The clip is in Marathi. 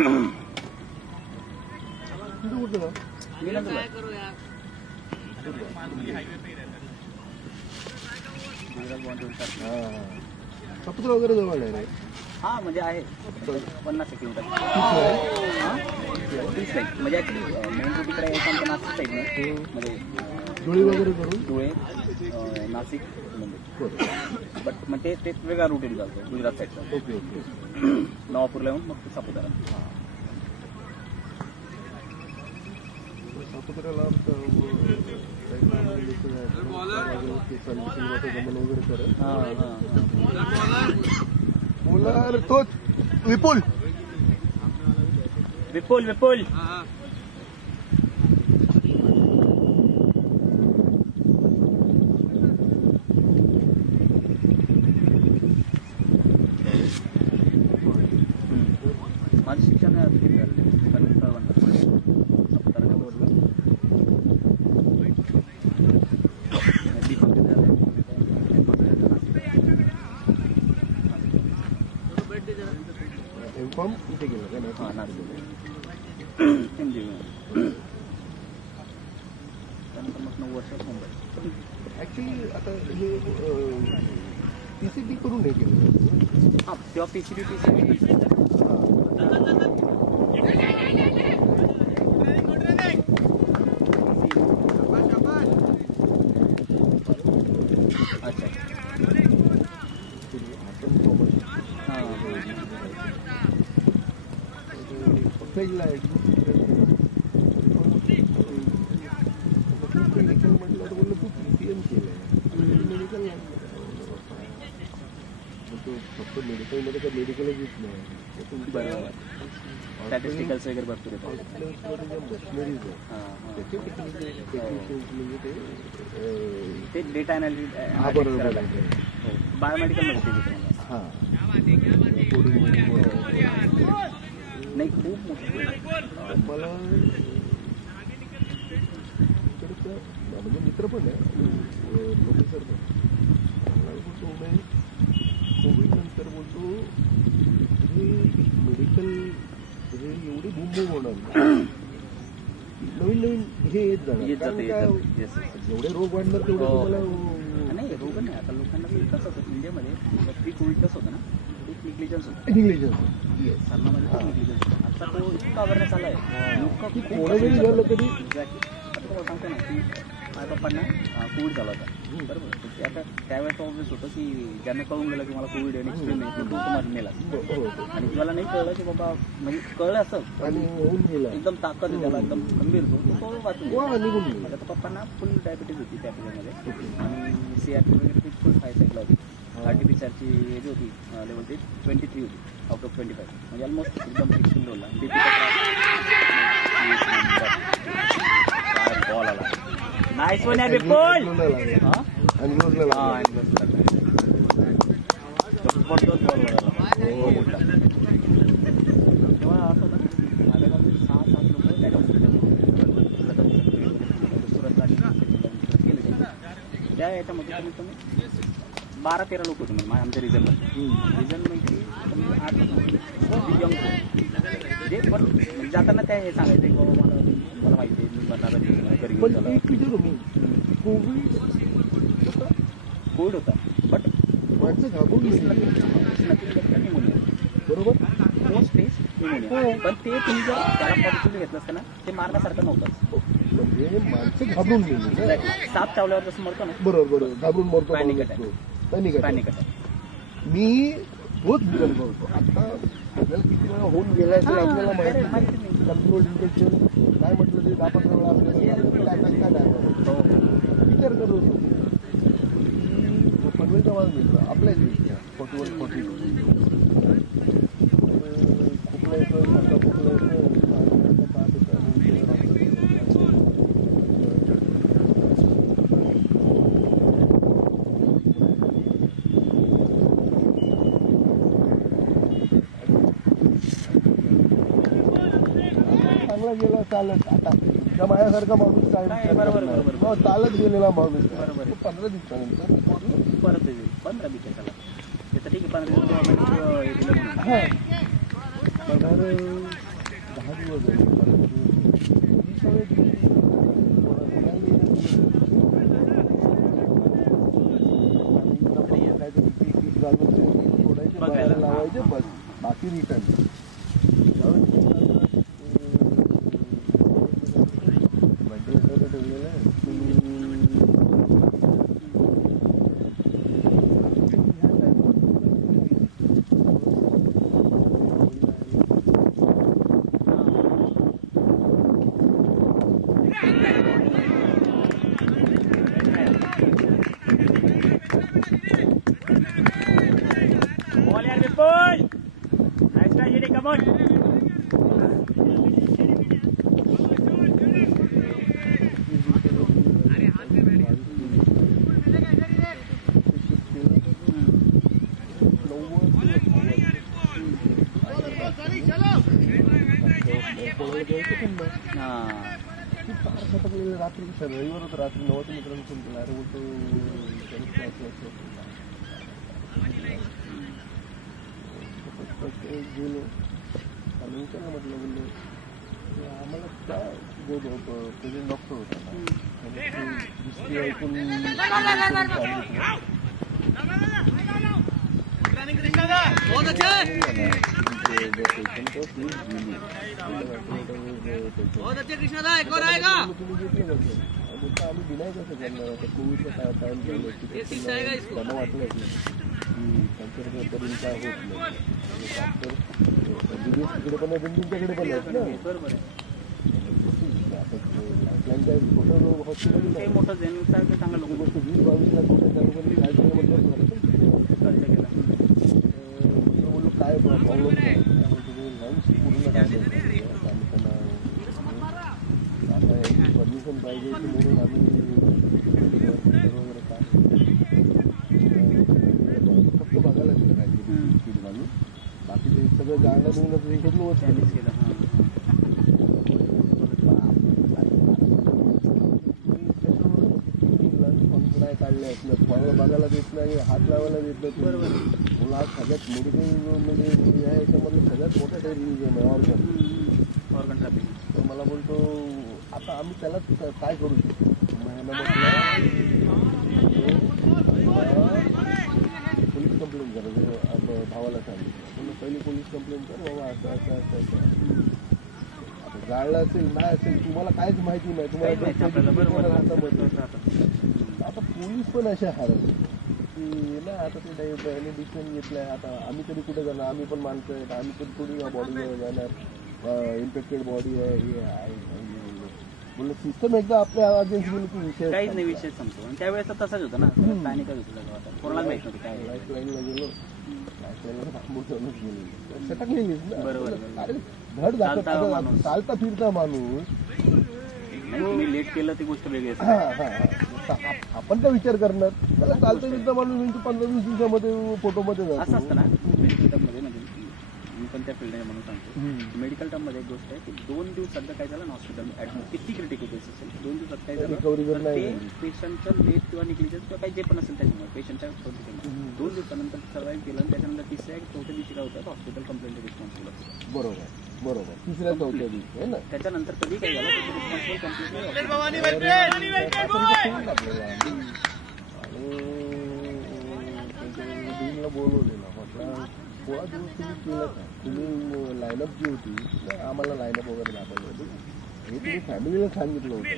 समुद्र वगैरे जवळ आहे रे. हा म्हणजे आहे 50 किलोमीटर. म्हणजे ऍक्च्युली मेन रोडीकडे यायचं आमच्या नाशिक साईडने म्हणजे धुळे वगैरे करून धुळे नाशिक बट मग ते वेगळा रूट चालतो गुजरात साईडचा. Okay okay. नवापूरला येऊन मग सापुतारा. सापुताऱ्याला गमन वगैरे करत. बोला तोच विपुल विपुल विपुल माझं शिक्षण एमकॉम इथे गेलं का नाही? हां नाशिक त्यानंतर मग 9 वर्ष मुंबई. ऍक्च्युली आता हे PCB करून हे केलं. हां तेव्हा PCB अच्छा फेजला मेडिकल म्हटलं तर बोललं तू PCM केलंय मेडिकल तो फक्त मेडिकलमध्ये काही मेडिकलच येत नाही. बरोबर स्टॅटिस्टिकल्स वगैरे भरपूर येतो. मशिनरीज आहे ते डेटा अनालिटिक्स हा बरोबर बायोमेडिकलमध्ये ते हां नाही खूप मला इकडचं म्हणजे मित्र पण आहे प्रोफेसर पण बोलतो मी कोविड नंतर बोलतो हे मेडिकल हे एवढी बुमबुम होणार नवीन नवीन हे येत जाणार जेवढे रोग वाढणार तेवढे तुम्हाला नाही रोग नाही. आता लोकांना कसं होतं इंडियामध्ये प्री कोविड कसं होतं ना एक निग्लिजन्स होतं. निग्लिजन्स सर्वांमध्ये खूप निग्लिजन्स होतं. आता तो इतका अवेअरनेस आला आहे लोक खूप थोडं जरी झालं तरी एक्झॅक्टली. आता तुम्हाला सांगतो ना की माझ्या पप्पांना कोविड झाला होता बरोबर. ते आता त्यावेळेस ऑब्विस होतं की ज्यांना कळून गेलं की मला कोविड आहे एक्सट्रीम आहे तो तुम्हाला नेला आणि ज्याला नाही कळलं की बाबा म्हणजे कळलं असं आणि होऊन गेला एकदम ताकद आहे त्याला एकदम गंभीर तो वाचून निघून गेला. माझ्या पप्पांना फुल डायबिटीज होती त्या पिरियडमध्ये आणि CRP वगैरे ती फुल हाय साईडला होती. RT-PCR एज होती लेवल ते 23 होती आउट ऑफ 25 म्हणजे ऑलमोस्ट एकदम एक्स्ट्रीम रोलला. बॉल आला नाईस वन आहे बिपुल. आणि रोजला जबरदस्त बॉल आला मोठा. तेव्हा असं होतं माझ्याकडे 6-7 लोक केले त्या याच्यामध्ये कमीत कमी 12-13 लोक होते म्हणजे आमच्या रिझनमध्ये. रिझन म्हणजे 8 यंग जे पण जाताना त्या हे सांगायचे की बाबा मला माहिती आहे मी बनणार घरी पण घेऊन एक विचारू मी कोविड होता बट माणसं घाबरून गेली. निमोनिया बरोबर मोस्ट फेस निमोनिया. पण ते तुम्ही जर त्याला पॉझिटिव्ह घेतलं असतं ना ते मारण्यासारखं नव्हतंच. म्हणजे माणसं घाबरून गेली. साप चावल्यावर जसं मरतो ना बरोबर घाबरून मरतो. Panic attack. मी तोच विचार करतो. आता आपल्याला किती वेळा होऊन गेला असेल आपल्याला माहिती नाही. कंट्रोल इन्फेक्शन काय म्हटलं ते 10-15 वेळा आपल्याला विचार करत होतो. पनवेलचा माझा मित्र आपल्याच 41-42 खोकला येतं सारखा खोकला येतं चांगला गेला चालत. आता त्या माझ्यासारखा माणूस काय बरोबर चालत गेलेला माणूस बरोबर 15 दिवसानंतर परत 15 दिवसाला त्याचं ठीक आहे 15 दिवस हां 10 दिवस झाले, 15 दिवस. ही सवय केली. कोणाला काय नाही सोडायचे, बघायला लावायचे, बस. बाकी रिटर्न ठेवलेलं आहे. Ball यार विपुल, nice try JD, come on. रात्री रविवार होतं, रात्री 9 वाजता मित्रांनी फोन केला. अरे बोलतो गेलो आणि विचारलं, म्हटलं बोललो आम्हाला काय जो प्रेझेंट डॉक्टर होता हिस्ट्री ऐकून आम्ही डिनाय कसं करणार, कोविडचा टाइम त्यांना वाटलं त्यांच्याकडे करून काय होत नाही. तिकडे पण तुमच्याकडे पण आहेत ना. बरोबर आहे. मोठं हॉस्पिटल मोठं चांगलं लोक गोष्ट 20-22 लाख रुपये त्या लोकांनी काय केलं म्हटलं खर्च केला. बोललो काय प्रॉब्लेम नाही, लंग्स पूर्ण झाले. आम्ही त्यांना आता परमिशन पाहिजे म्हणून आम्ही वगैरे काय फक्त बघायला गेलं काय केली आम्ही. बाकी ते सगळं जाणं देऊनच घेतलं होतं केलं. नाही काढले असलं, तुम्हाला बघायला देत नाही, हात लावायला देत नाही. बरोबर. मला आज सगळ्यात मेडिकल म्हणजे या याच्यामधलं सगळ्यात मोठं डिझीज आहे ऑर्गन ट्रॅफिक. तर मला बोलतो आता आम्ही त्याला काय करू शकतो. पोलीस कंप्लेंट करा, भावाला सांगितलं पहिली पोलीस कंप्लेंट कर बाबा, असं असं असं असं आता जाळलं असेल नाही असेल तुम्हाला काहीच माहिती नाही. तुम्हाला आता पोलीस पण अशा हारत की नाही. आता ते याने डिसिजन घेतलाय, आता आम्ही तरी कुठे जाणार, आम्ही पण माणसं आहेत, आम्ही तरी थोडी बॉडीवर जाणार, इन्फेक्टेड बॉडी आहे हे आहे बोललं. सिस्टम एकदा आपल्या अगेन्स्ट गेली की विषय काहीच नाही, विषय संपतो. आणि त्यावेळेस तर तसंच होतं ना, काय काय होतं कोणाला माहित नव्हतं काय. लाईफलाईनला गेलो, लाईफलाईनला थांबवूनच गेलो, सटकलेलीच ना. बरोबर. अरे धड जातो चालता फिरता माणूस. तुम्ही लेट केलं ती गोष्ट वेगळी असते. आपण काय विचार करणार, त्याला चालता फिरता माणूस 15-20 दिवसामध्ये फोटोमध्ये असं असतं ना मेडिकल टर्ममध्ये. म्हणजे मी पण त्या फील्ड म्हणून सांगतो, मेडिकल टर्ममध्ये एक गोष्ट आहे की 2 दिवसात काय झालं ना हॉस्पिटल ऍडमिट, किती क्रिटिकल केस असेल 2 दिवसात काय झालं ते पेशंटचं लेट किंवा निग्लिजन्स किंवा काही जे पण असेल त्याच्यामुळे पेशंटच्या 2 दिवसानंतर सर्वाईव्ह केलं आणि त्याच्यानंतर 3ऱ्या 4थ्या दिवशी काय होतं हॉस्पिटल कंप्लेंट रिस्पॉन्सिबल असतं. बरोबर बरोबर 3ऱ्या 4थ्या दिवशी आहे ना. त्याच्यानंतर कधी काय झालं त्याचं रिस्पॉन्सिबल कंप्लेंट आणि त्यांच्या बोलवलेलं म्हटलं 16 दिवस तुम्ही केलं का, तुम्ही लाईनअप जी होती आम्हाला लाईनअप वगैरे दाखवली होती, हे तुम्ही फॅमिलीला सांगितलं होतं.